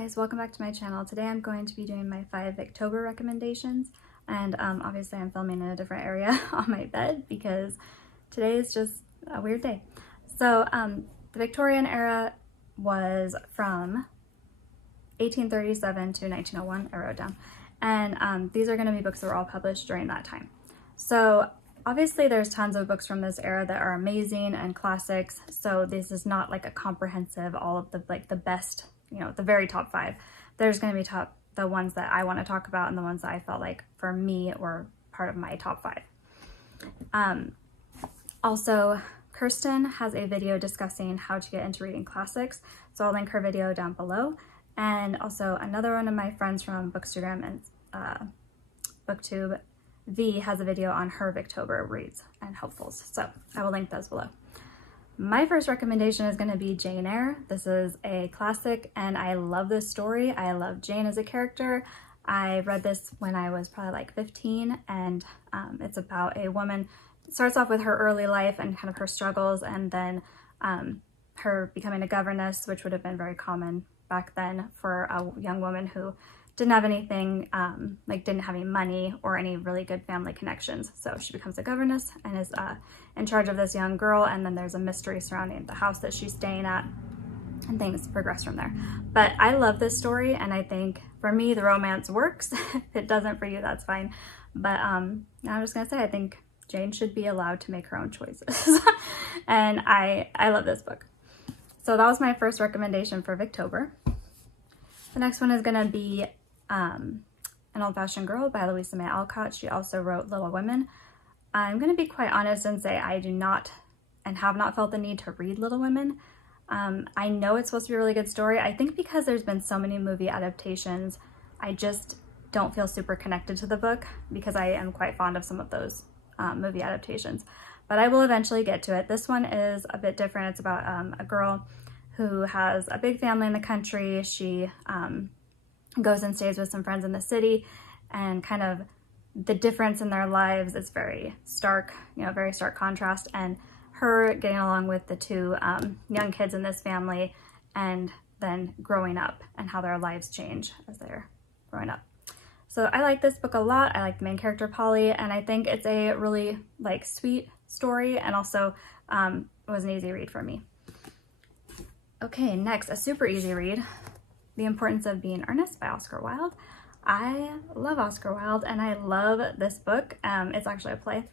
guys, welcome back to my channel. Today I'm going to be doing my 5 Victober recommendations, and obviously I'm filming in a different area on my bed because today is just a weird day. So the Victorian era was from 1837 to 1901, I wrote down, and these are going to be books that were all published during that time. So obviously there's tons of books from this era that are amazing and classics, so this is not like a comprehensive, all of the the best, the very top 5. There's going to be the ones that I want to talk about and the ones that I felt like for me were part of my top 5. Also, Kirsten has a video discussing how to get into reading classics, so I'll link her video down below. And also another one of my friends from Bookstagram and Booktube, V, has a video on her Victober reads and hopefuls, so I will link those below. My first recommendation is going to be Jane Eyre. This is a classic and I love this story. I love Jane as a character. I read this when I was probably like 15, and it's about a woman. It starts off with her early life and kind of her struggles, and then her becoming a governess, which would have been very common back then for a young woman who didn't have anything, didn't have any money or any really good family connections. So she becomes a governess and is in charge of this young girl, and then there's a mystery surrounding the house that she's staying at, and things progress from there. But I love this story, and I think for me the romance works. If it doesn't for you, that's fine. But I'm just gonna say I think Jane should be allowed to make her own choices. And I love this book. So that was my first recommendation for Victober. The next one is gonna be An Old-Fashioned Girl by Louisa May Alcott. She also wrote Little Women. I'm going to be quite honest and say I do not and have not felt the need to read Little Women. I know it's supposed to be a really good story. I think because there's been so many movie adaptations, I just don't feel super connected to the book because I am quite fond of some of those movie adaptations. But I will eventually get to it. This one is a bit different. It's about a girl who has a big family in the country. She goes and stays with some friends in the city, and kind of the difference in their lives is very stark, very stark contrast, and her getting along with the two young kids in this family, and then growing up and how their lives change as they're growing up. So I like this book a lot. I like the main character Polly, and I think it's a really sweet story, and also it was an easy read for me. Okay, next, a super easy read, The Importance of Being Earnest by Oscar Wilde. I love Oscar Wilde and I love this book. It's actually a play,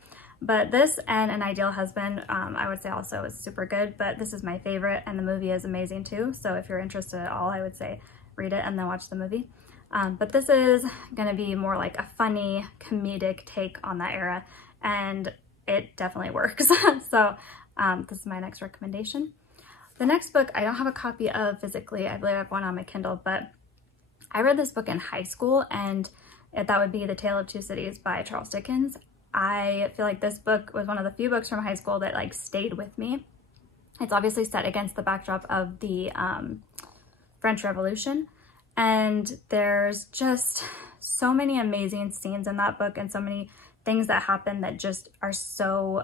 but this and An Ideal Husband, I would say also is super good, but this is my favorite, and the movie is amazing too. So if you're interested at all, I would say read it and then watch the movie. But this is gonna be more like a funny comedic take on that era, and it definitely works. So this is my next recommendation. The next book I don't have a copy of physically. I believe I have one on my Kindle, but I read this book in high school, and that would be The Tale of Two Cities by Charles Dickens. I feel like this book was one of the few books from high school that stayed with me. It's obviously set against the backdrop of the French Revolution, and there's just so many amazing scenes in that book and so many things that happen that just are so,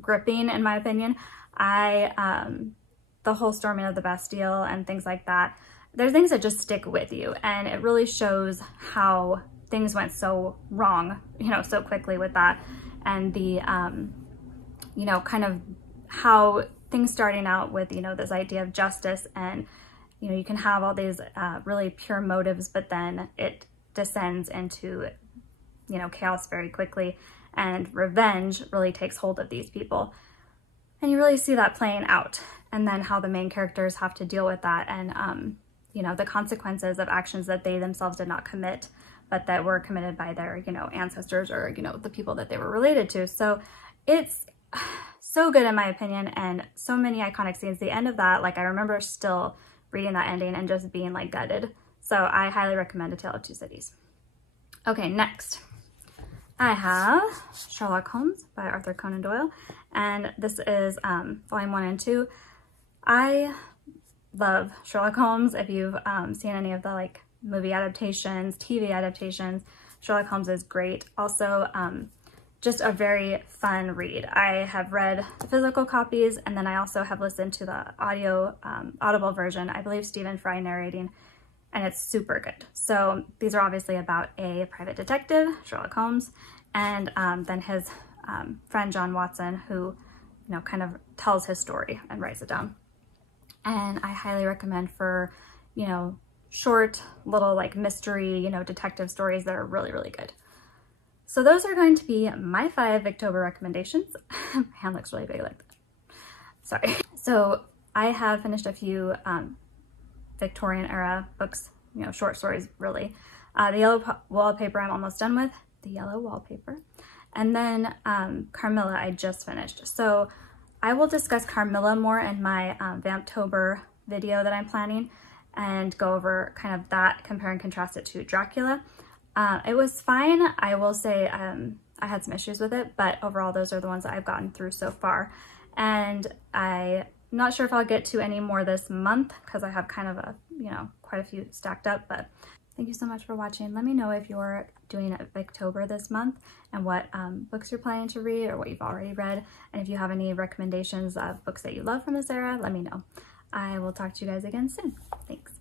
gripping in my opinion. The whole storming of the Bastille and things like that, there's things that just stick with you, and it really shows how things went so wrong, so quickly with that, and the, kind of how things starting out with, this idea of justice, and, you can have all these really pure motives, but then it descends into, chaos very quickly, and revenge really takes hold of these people. And you really see that playing out, and then how the main characters have to deal with that, and the consequences of actions that they themselves did not commit, but that were committed by their ancestors, or the people that they were related to. So it's so good in my opinion, and so many iconic scenes. The end of that, I remember still reading that ending and just being gutted. So I highly recommend A Tale of Two Cities. Okay, next I have Sherlock Holmes by Arthur Conan Doyle, and this is volume 1 and 2. I love Sherlock Holmes. If you've seen any of the movie adaptations, TV adaptations, Sherlock Holmes is great. Also, just a very fun read. I have read the physical copies, and then I also have listened to the audible version, I believe Stephen Fry narrating, and it's super good. So these are obviously about a private detective, Sherlock Holmes, and then his friend John Watson, who, you know, kind of tells his story and writes it down. And I highly recommend for, you know, short little like mystery, you know, detective stories that are really, really good. So those are going to be my 5 Victober recommendations. My hand looks really big like that. Sorry. So I have finished a few Victorian era books, you know, short stories really. The Yellow Wallpaper I'm almost done with, The Yellow Wallpaper. And then Carmilla I just finished. So I will discuss Carmilla more in my Vamptober video that I'm planning and go over kind of that, compare and contrast it to Dracula. It was fine. I will say I had some issues with it, but overall those are the ones that I've gotten through so far. And I'm not sure if I'll get to any more this month because I have kind of a, you know, quite a few stacked up, but thank you so much for watching. Let me know if you're doing a Victober this month and what books you're planning to read or what you've already read. And if you have any recommendations of books that you love from this era, let me know. I will talk to you guys again soon. Thanks.